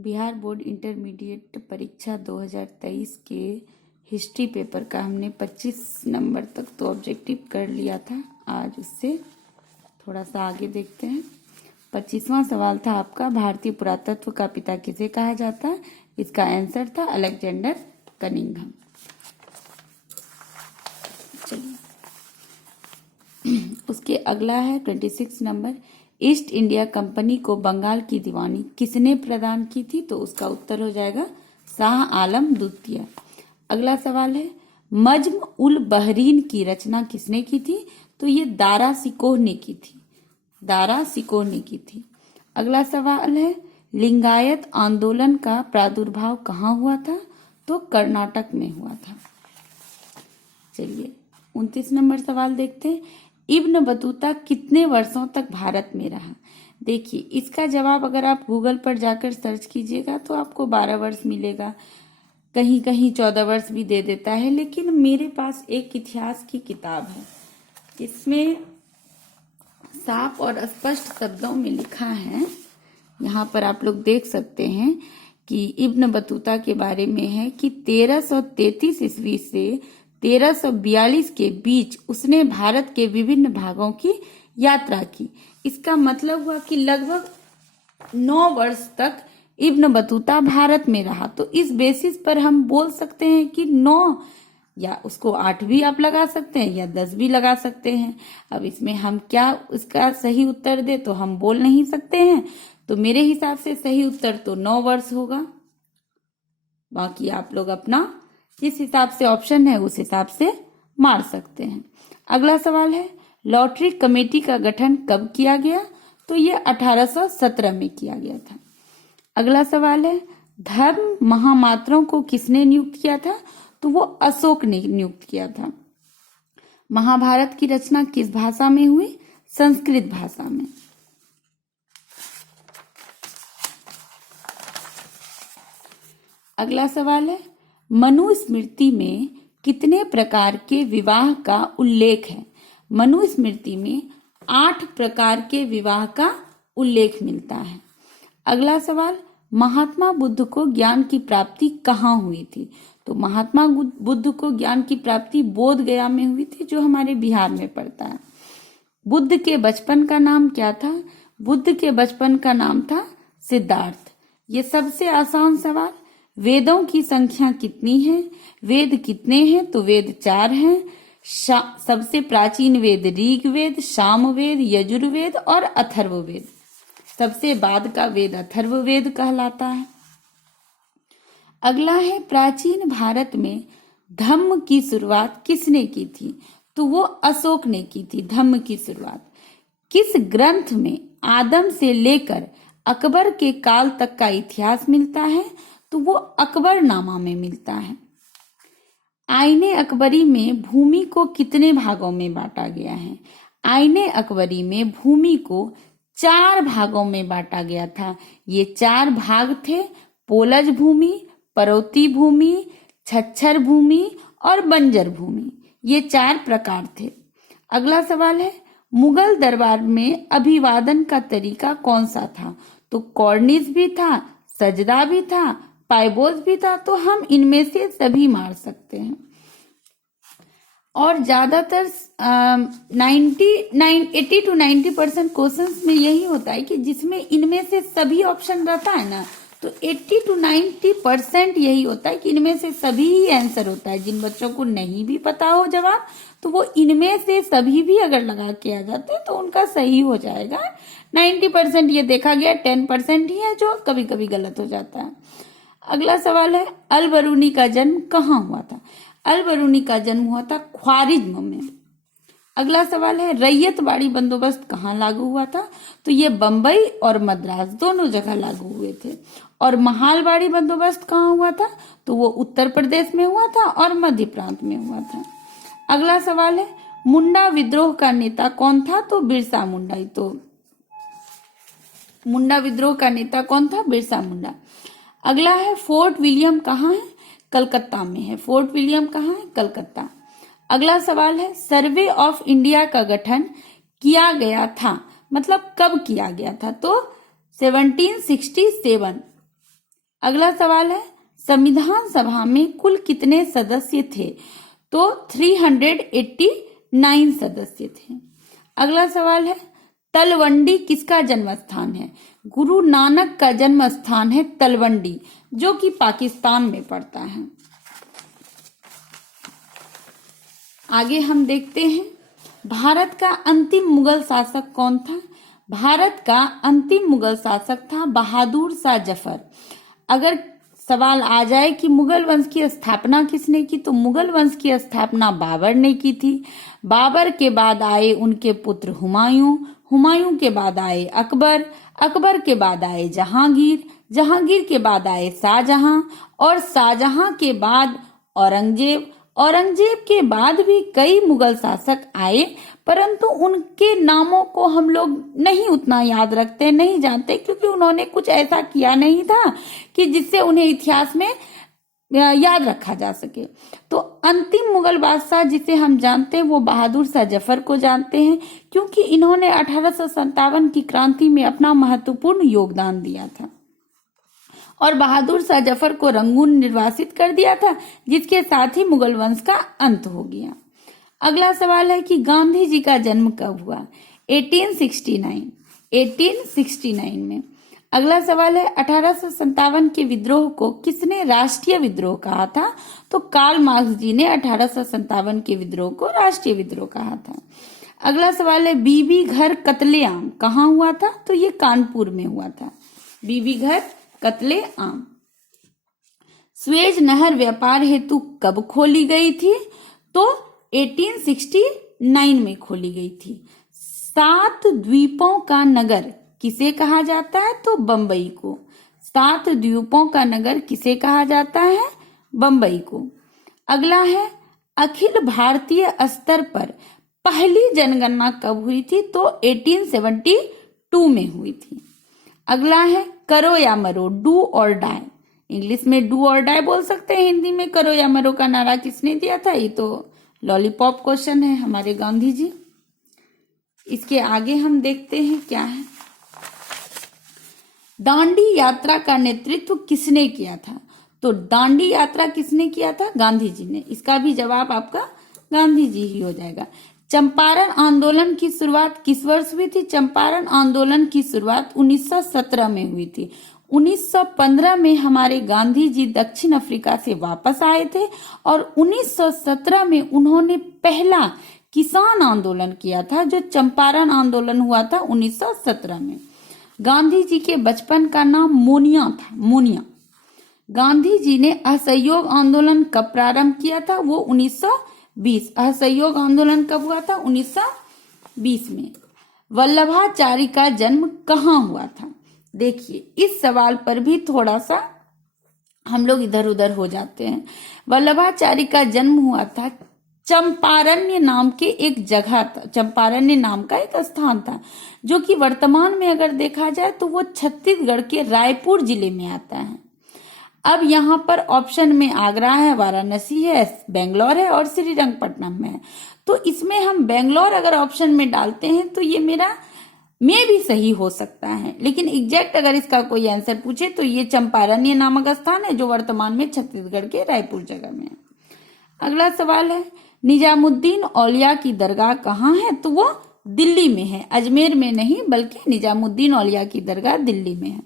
Bihar board intermediate परीक्षा 2023 के history paper का हमने 25 नंबर तक तो ऑब्जेक्टिव कर लिया था। आज उससे थोड़ा सा आगे देखते हैं। 25वां सवाल था आपका, भारतीय पुरातत्व का पिता किसे कहा जाता है? इसका आंसर था अलेक्जेंडर कनिंघम। चलिए उसके अगला है 26 नंबर, ईस्ट इंडिया कंपनी को बंगाल की दीवानी किसने प्रदान की थी? तो उसका उत्तर हो जाएगा शाह आलम द्वितीय। अगला सवाल है, मज्म उल बहरीन की रचना किसने की थी? तो ये दारा सिकोह ने की थी, दारा सिकोह ने की थी। अगला सवाल है, लिंगायत आंदोलन का प्रादुर्भाव कहाँ हुआ था? तो कर्नाटक में हुआ था। चलिए 29 नंबर सवाल देखते हैं, इब्न बतूता कितने वर्षों तक भारत में रहा? देखिए इसका जवाब अगर आप गूगल पर जाकर सर्च कीजिएगा तो आपको 12 वर्ष मिलेगा, कहीं कहीं 14 वर्ष भी दे देता है। लेकिन मेरे पास एक इतिहास की किताब है, इसमें साफ और स्पष्ट शब्दों में लिखा है, यहाँ पर आप लोग देख सकते हैं कि इब्न बतूता के बारे में है कि 1333 ईस्वी से 1342 के बीच उसने भारत के विभिन्न भागों की यात्रा की। इसका मतलब हुआ कि लगभग 9 वर्ष तक इब्न बतूता भारत में रहा। तो इस बेसिस पर हम बोल सकते हैं कि 9 या उसको 8 भी आप लगा सकते हैं या 10 भी लगा सकते हैं। अब इसमें हम क्या इसका सही उत्तर दे तो हम बोल नहीं सकते हैं, तो मेरे हिसाब से सही उत्तर तो 9 वर्ष होगा। बाकी आप लोग अपना जिस हिसाब से ऑप्शन है उस हिसाब से मार सकते हैं। अगला सवाल है, लॉटरी कमेटी का गठन कब किया गया? तो ये 1817 में किया गया था। अगला सवाल है, धर्म महामात्रों को किसने नियुक्त किया था? तो वो अशोक ने नियुक्त किया था। महाभारत की रचना किस भाषा में हुई? संस्कृत भाषा में। अगला सवाल है, मनुस्मृति में कितने प्रकार के विवाह का उल्लेख है? मनुस्मृति में 8 प्रकार के विवाह का उल्लेख मिलता है। अगला सवाल, महात्मा बुद्ध को ज्ञान की प्राप्ति कहाँ हुई थी? तो महात्मा बुद्ध को ज्ञान की प्राप्ति बोध गया में हुई थी, जो हमारे बिहार में पड़ता है। बुद्ध के बचपन का नाम क्या था? बुद्ध के बचपन का नाम था सिद्धार्थ। ये सबसे आसान सवाल, वेदों की संख्या कितनी है? वेद कितने हैं? तो वेद 4 हैं। सबसे प्राचीन वेद ऋग्वेद, सामवेद, यजुर्वेद और अथर्ववेद। सबसे बाद का वेद अथर्ववेद कहलाता है। अगला है, प्राचीन भारत में धम्म की शुरुआत किसने की थी? तो वो अशोक ने की थी धम्म की शुरुआत। किस ग्रंथ में आदम से लेकर अकबर के काल तक का इतिहास मिलता है? तो वो अकबरनामा में मिलता है। आईने अकबरी में भूमि को कितने भागों में बांटा गया है? आईने अकबरी में भूमि को 4 भागों में बांटा गया था। ये 4 भाग थे, पोलज भूमि, परौती भूमि, छच्छर भूमि और बंजर भूमि। ये 4 प्रकार थे। अगला सवाल है, मुगल दरबार में अभिवादन का तरीका कौन सा था? तो कॉर्निश भी था, सजदा भी था, पाइबोज भी था। तो हम इनमें से सभी मार सकते हैं। और ज्यादातर 80 to 90% क्वेश्चंस में यही होता है कि जिसमें इनमें से सभी ऑप्शन रहता है ना, तो 80 to 90% यही होता है कि इनमें से सभी ही आंसर होता है। जिन बच्चों को नहीं भी पता हो जवाब, तो वो इनमें से सभी भी अगर लगा के आ जाते हैं तो उनका सही हो जाएगा। 90% ये देखा गया, 10% ही है जो कभी कभी गलत हो जाता है। अगला सवाल है, अल बरूनी का जन्म कहाँ हुआ था? अल बरूनी का जन्म हुआ था ख्वारिज्म में। अगला सवाल है, रैयतवाड़ी बंदोबस्त कहाँ लागू हुआ था? तो ये बंबई और मद्रास दोनों जगह लागू हुए थे। और महालवाड़ी बंदोबस्त कहाँ हुआ था? तो वो उत्तर प्रदेश में हुआ था और मध्य प्रांत में हुआ था। अगला सवाल है, मुंडा विद्रोह का नेता कौन था? तो बिरसा मुंडा। तो मुंडा विद्रोह का नेता कौन था? बिरसा मुंडा। अगला है, फोर्ट विलियम कहाँ है? कलकत्ता में है। फोर्ट विलियम कहाँ है? कलकत्ता। अगला सवाल है, सर्वे ऑफ इंडिया का गठन किया गया था, मतलब कब किया गया था? तो 1767। अगला सवाल है संविधान सभा में कुल कितने सदस्य थे? तो 389 सदस्य थे। अगला सवाल है तलवंडी किसका जन्म स्थान है? गुरु नानक का जन्म स्थान है तलवंडी, जो कि पाकिस्तान में पड़ता है। आगे हम देखते हैं भारत का अंतिम मुगल शासक कौन था? भारत का अंतिम मुगल शासक था बहादुर शाह जफर। अगर सवाल आ जाए कि मुगल वंश की स्थापना किसने की, तो मुगल वंश की स्थापना बाबर ने की थी। बाबर के बाद आए उनके पुत्र हुमायूं, हुमायूं के बाद आए अकबर, अकबर के बाद आए जहांगीर, जहांगीर के बाद आए शाहजहां, और शाहजहां के बाद औरंगजेब, औरंगजेब के बाद भी कई मुगल शासक आए, परंतु उनके नामों को हम लोग नहीं उतना याद रखते, नहीं जानते, क्योंकि उन्होंने कुछ ऐसा किया नहीं था कि जिससे उन्हें इतिहास में याद रखा जा सके। तो अंतिम मुगल बादशाह जिसे हम जानते हैं वो बहादुर शाह जफर को जानते हैं, क्योंकि इन्होंने 1857 की क्रांति में अपना महत्वपूर्ण योगदान दिया था और बहादुर शाह जफर को रंगून निर्वासित कर दिया था, जिसके साथ ही मुगल वंश का अंत हो गया। अगला सवाल है कि गांधी जी का जन्म कब हुआ? 1869 में। अगला सवाल है 1857 के विद्रोह को किसने राष्ट्रीय विद्रोह कहा था? तो कार्ल मार्क्स जी ने 1857 के विद्रोह को राष्ट्रीय विद्रोह कहा था। अगला सवाल है बीबी घर कत्लेआम कहाँ हुआ था? तो ये कानपुर में हुआ था, बीबी घर कत्लेआम। स्वेज नहर व्यापार हेतु कब खोली गई थी? तो 1869 में खोली गई थी। 7 द्वीपों का नगर किसे कहा जाता है? तो बंबई को। 7 द्वीपों का नगर किसे कहा जाता है? बंबई को। अगला है अखिल भारतीय स्तर पर पहली जनगणना कब हुई थी? तो 1872 में हुई थी। अगला है करो या मरो, डू और डाई। इंग्लिश में डू और डाई बोल सकते हैं, हिंदी में करो या मरो का नारा किसने दिया था? ये तो लॉलीपॉप क्वेश्चन है हमारे गांधी जी। इसके आगे हम देखते हैं क्या है। दांडी यात्रा का नेतृत्व किसने किया था? तो दांडी यात्रा किसने किया था? गांधी जी ने। इसका भी जवाब आपका गांधी जी ही हो जाएगा। चंपारण आंदोलन की शुरुआत किस वर्ष हुई थी? चंपारण आंदोलन की शुरुआत 1917 में हुई थी। 1915 में हमारे गांधी जी दक्षिण अफ्रीका से वापस आए थे और 1917 में उन्होंने पहला किसान आंदोलन किया था, जो चंपारण आंदोलन हुआ था 1917 में। गांधी जी के बचपन का नाम मोनिया था, मोनिया। गांधी जी ने असहयोग आंदोलन कब प्रारंभ किया था? वो 1920। असहयोग आंदोलन कब हुआ था? 1920 में। वल्लभाचारी का जन्म कहाँ हुआ था? देखिए इस सवाल पर भी थोड़ा सा हम लोग इधर उधर हो जाते हैं। वल्लभाचारी का जन्म हुआ था चंपारण्य नाम के एक जगह था, चंपारण्य नाम का एक स्थान था, जो कि वर्तमान में अगर देखा जाए तो वो छत्तीसगढ़ के रायपुर जिले में आता है। अब यहाँ पर ऑप्शन में आगरा है, वाराणसी है, बेंगलोर है और श्रीरंगपट्टनम है। तो इसमें हम बेंगलोर अगर ऑप्शन में डालते हैं तो ये मेरा में भी सही हो सकता है, लेकिन एग्जैक्ट अगर इसका कोई आंसर पूछे तो ये चंपारण्य नामक स्थान है, जो वर्तमान में छत्तीसगढ़ के रायपुर जगह में है। अगला सवाल है निजामुद्दीन औलिया की दरगाह कहाँ है? तो वो दिल्ली में है, अजमेर में नहीं, बल्कि निजामुद्दीन औलिया की दरगाह दिल्ली में है।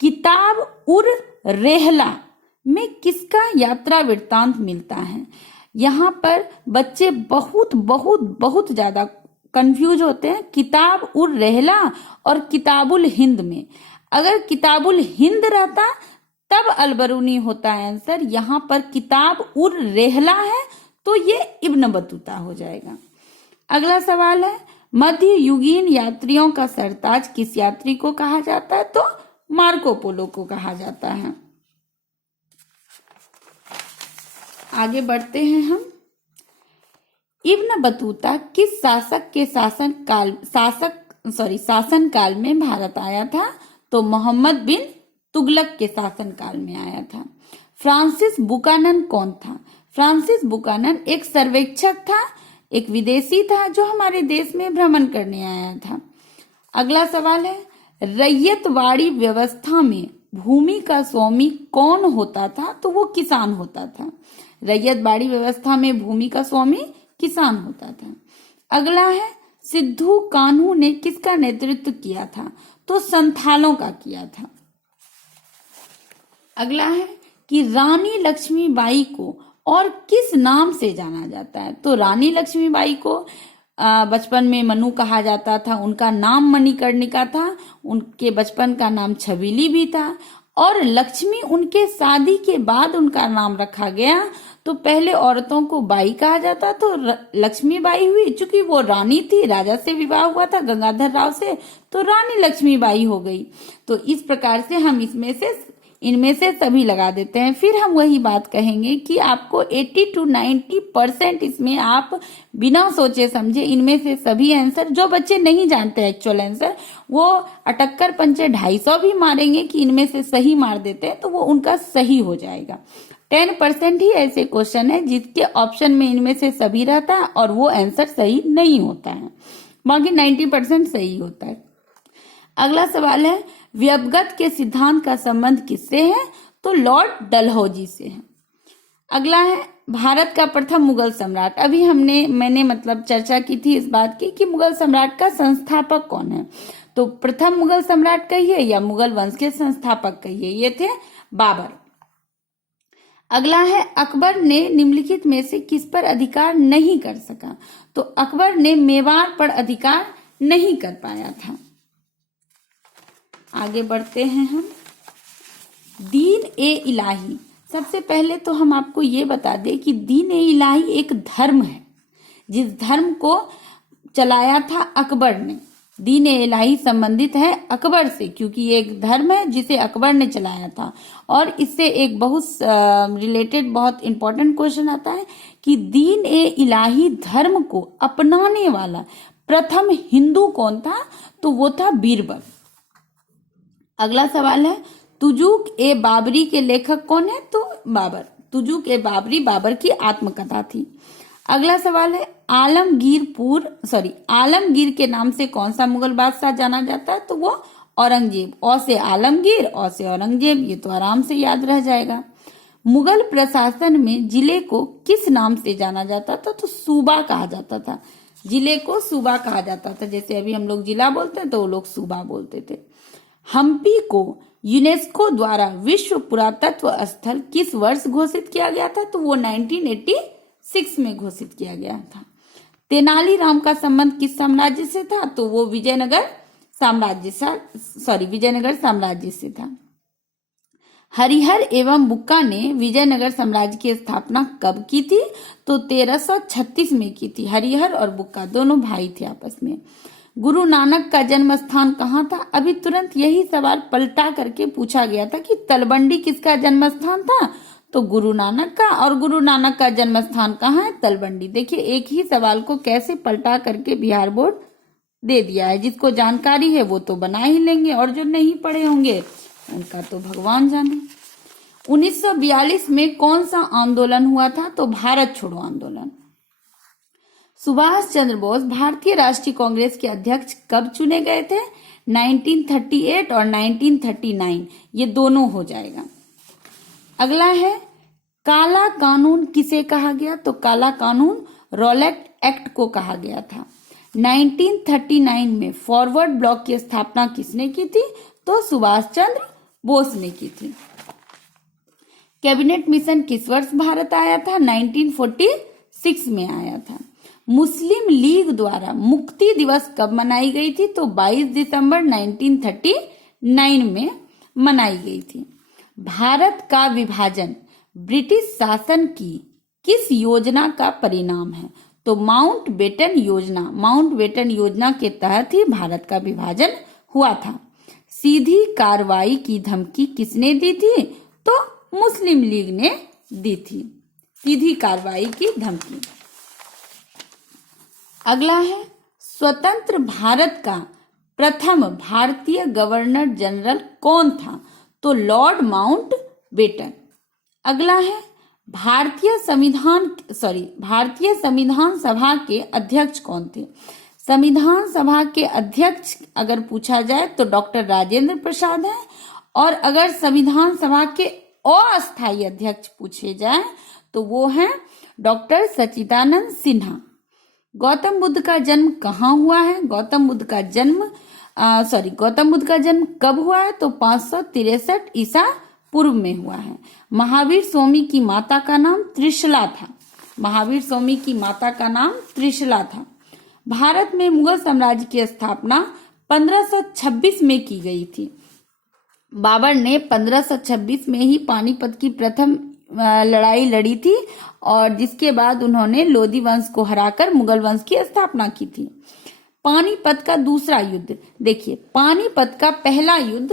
किताब उर रेहला में किसका यात्रा वृत्तांत मिलता है? यहाँ पर बच्चे बहुत बहुत बहुत ज्यादा कंफ्यूज होते हैं किताब उर रेहला और किताबुल हिंद में। अगर किताबुल हिंद रहता तब अलबरूनी होता है आंसर, यहाँ पर किताब उर रेहला है तो ये इब्न बतूता हो जाएगा। अगला सवाल है मध्य युगीन यात्रियों का सरताज किस यात्री को कहा जाता है? तो मार्को पोलो को कहा जाता है। आगे बढ़ते हैं हम। इब्न बतूता किस शासक के शासन काल में भारत आया था? तो मोहम्मद बिन तुगलक के शासन काल में आया था। फ्रांसिस बुकानन कौन था? फ्रांसिस बुकानन एक सर्वेक्षक था, एक विदेशी था जो हमारे देश में भ्रमण करने आया था। अगला सवाल है रैयतवाड़ी व्यवस्था में भूमि का स्वामी कौन होता था? तो वो किसान होता था। रैयत बाड़ी व्यवस्था में भूमि का स्वामी किसान होता था। अगला है, सिद्धू कान्हू ने किसका नेतृत्व किया था? तो संथालों का किया था। अगला है कि रानी लक्ष्मीबाई को और किस नाम से जाना जाता है? तो रानी लक्ष्मीबाई को बचपन में मनु कहा जाता था, उनका नाम मणिकर्णिका था, उनके बचपन का नाम छबीली भी था, और लक्ष्मी उनके शादी के बाद उनका नाम रखा गया। तो पहले औरतों को बाई कहा जाता, तो लक्ष्मीबाई हुई, चूंकि वो रानी थी, राजा से विवाह हुआ था गंगाधर राव से, तो रानी लक्ष्मीबाई हो गई। तो इस प्रकार से हम इनमें से सभी लगा देते हैं। फिर हम वही बात कहेंगे कि आपको 80 to 90% इसमें आप बिना सोचे समझे इनमें से सभी आंसर, जो बच्चे नहीं जानते एक्चुअल आंसर, वो अटक्कर पंचे 250 भी मारेंगे कि इनमें से सही मार देते हैं, तो वो उनका सही हो जाएगा। 10% ही ऐसे क्वेश्चन है जिसके ऑप्शन में इनमें से सभी रहता है और वो आंसर सही नहीं होता है, बाकी 90% सही होता है। अगला सवाल है, व्यवगत के सिद्धांत का संबंध किससे है? तो लॉर्ड डलहौजी से है। अगला है, भारत का प्रथम मुगल सम्राट। अभी मैंने चर्चा की थी इस बात की कि मुगल सम्राट का संस्थापक कौन है। तो प्रथम मुगल सम्राट कहिए या मुगल वंश के संस्थापक कहिए, ये थे बाबर। अगला है, अकबर ने निम्नलिखित में से किस पर अधिकार नहीं कर सका? तो अकबर ने मेवाड़ पर अधिकार नहीं कर पाया था। आगे बढ़ते हैं हम। दीन ए इलाही, सबसे पहले तो हम आपको ये बता दें कि दीन ए इलाही एक धर्म है, जिस धर्म को चलाया था अकबर ने। दीन ए इलाही संबंधित है अकबर से, क्योंकि ये एक धर्म है जिसे अकबर ने चलाया था। और इससे एक बहुत रिलेटेड बहुत इंपॉर्टेंट क्वेश्चन आता है कि दीन ए इलाही धर्म को अपनाने वाला प्रथम हिंदू कौन था? तो वो था बीरबल। अगला सवाल है, तुजुक ए बाबरी के लेखक कौन है? तो बाबर। तुजुक ए बाबरी बाबर की आत्मकथा थी। अगला सवाल है, आलमगीर के नाम से कौन सा मुगल बादशाह जाना जाता है? तो वो औरंगजेब। औ से आलमगीर, औ से औरंगजेब, ये तो आराम से याद रह जाएगा। मुगल प्रशासन में जिले को किस नाम से जाना जाता था? तो सूबा कहा जाता था। जिले को सूबा कहा जाता था, जैसे अभी हम लोग जिला बोलते हैं तो वो लोग सूबा बोलते थे। हम्पी को यूनेस्को द्वारा विश्व पुरातत्व स्थल किस वर्ष घोषित किया गया था? तो वो 1986 में घोषित किया गया था। तेनालीराम का संबंध किस साम्राज्य से था? तो वो विजयनगर साम्राज्य से था। हरिहर एवं बुक्का ने विजयनगर साम्राज्य की स्थापना कब की थी? तो 1336 में की थी। हरिहर और बुक्का दोनों भाई थे आपस में। गुरु नानक का जन्म स्थान कहाँ था? अभी तुरंत यही सवाल पलटा करके पूछा गया था कि तलवंडी किसका जन्म स्थान था? तो गुरु नानक का। और गुरु नानक का जन्म स्थान कहाँ है? तलवंडी। देखिए, एक ही सवाल को कैसे पलटा करके बिहार बोर्ड दे दिया है। जिसको जानकारी है वो तो बना ही लेंगे, और जो नहीं पढ़े होंगे उनका तो भगवान जाने। 1942 में कौन सा आंदोलन हुआ था? तो भारत छोड़ो आंदोलन। सुभाष चंद्र बोस भारतीय राष्ट्रीय कांग्रेस के अध्यक्ष कब चुने गए थे? 1938 और 1939, ये दोनों हो जाएगा। अगला है, काला कानून किसे कहा गया? तो काला कानून रॉलेट एक्ट को कहा गया था। 1939 में फॉरवर्ड ब्लॉक की स्थापना किसने की थी? तो सुभाष चंद्र बोस ने की थी। कैबिनेट मिशन किस वर्ष भारत आया था? 1946 में आया था। मुस्लिम लीग द्वारा मुक्ति दिवस कब मनाई गई थी? तो 22 दिसंबर 1939 में मनाई गई थी। भारत का विभाजन ब्रिटिश शासन की किस योजना का परिणाम है? तो माउंटबेटन योजना के तहत ही भारत का विभाजन हुआ था। सीधी कार्रवाई की धमकी किसने दी थी? तो मुस्लिम लीग ने दी थी सीधी कार्रवाई की धमकी। अगला है, स्वतंत्र भारत का प्रथम भारतीय गवर्नर जनरल कौन था? तो लॉर्ड माउंटबेटन। अगला है, भारतीय संविधान सभा के अध्यक्ष कौन थे? संविधान सभा के अध्यक्ष अगर पूछा जाए तो डॉक्टर राजेंद्र प्रसाद हैं, और अगर संविधान सभा के अस्थायी अध्यक्ष पूछे जाए तो वो हैं डॉक्टर सच्चिदानंद सिन्हा। गौतम बुद्ध का जन्म कहाँ हुआ है? गौतम बुद्ध का जन्म कब हुआ है? तो 563 ईसा पूर्व में हुआ है। महावीर स्वामी की माता का नाम त्रिशला था। महावीर स्वामी की माता का नाम त्रिशला था। भारत में मुगल साम्राज्य की स्थापना 1526 में की गई थी। बाबर ने 1526 में ही पानीपत की प्रथम लड़ाई लड़ी थी और जिसके बाद उन्होंने लोधी वंश को हराकर मुगल वंश की स्थापना की थी। पानीपत का दूसरा युद्ध देखिए, पानीपत का पहला युद्ध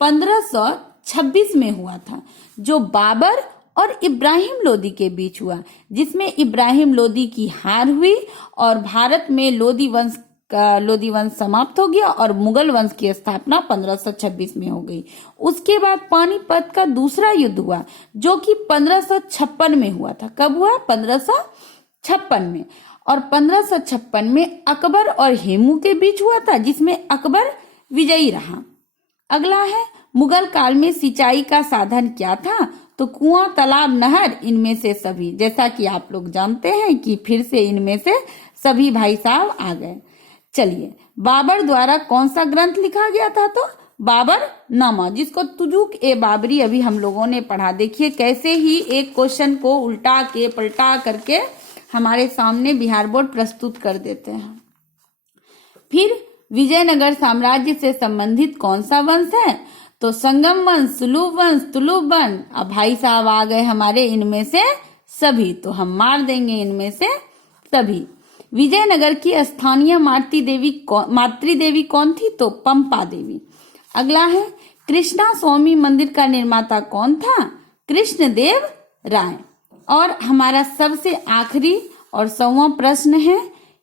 1526 में हुआ था जो बाबर और इब्राहिम लोदी के बीच हुआ, जिसमें इब्राहिम लोदी की हार हुई और भारत में लोधी वंश समाप्त हो गया और मुगल वंश की स्थापना 1526 में हो गई। उसके बाद पानीपत का दूसरा युद्ध हुआ जो कि 1556 में हुआ था। कब हुआ? 1556 में। और 1556 में अकबर और हेमू के बीच हुआ था जिसमें अकबर विजयी रहा। अगला है मुगल काल में सिंचाई का साधन क्या था? तो कुआं, तालाब, नहर, इनमें से सभी। जैसा कि आप लोग जानते हैं कि फिर से इनमें से सभी भाई साहब आ गए। चलिए, बाबर द्वारा कौन सा ग्रंथ लिखा गया था? तो बाबर नामा, जिसको तुजुक ए बाबरी अभी हम लोगों ने पढ़ा। देखिए कैसे ही एक क्वेश्चन को उल्टा के पलटा करके हमारे सामने बिहार बोर्ड प्रस्तुत कर देते हैं। फिर विजयनगर साम्राज्य से संबंधित कौन सा वंश है? तो संगम वंश, सुलूभ वंश, तुलुभ वंश। अब भाई साहब आ गए हमारे इनमें से सभी, तो हम मार देंगे इनमें से सभी। विजयनगर की स्थानीय मातृदेवी कौन थी? तो पंपा देवी। अगला है कृष्णा स्वामी मंदिर का निर्माता कौन था? कृष्णदेव राय। और हमारा सबसे आखिरी और 100वां प्रश्न है,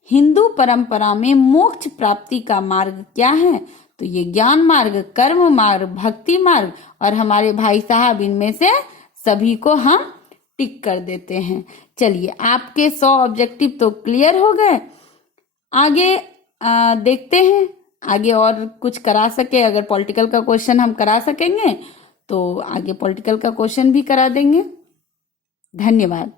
हिंदू परंपरा में मोक्ष प्राप्ति का मार्ग क्या है? तो ये ज्ञान मार्ग, कर्म मार्ग, भक्ति मार्ग। और हमारे भाई साहब इनमें से सभी को हम टिक कर देते हैं। चलिए, आपके 100 ऑब्जेक्टिव तो क्लियर हो गए। आगे देखते हैं, आगे और कुछ करा सके। अगर पॉलिटिकल का क्वेश्चन हम करा सकेंगे तो आगे पॉलिटिकल का क्वेश्चन भी करा देंगे। धन्यवाद।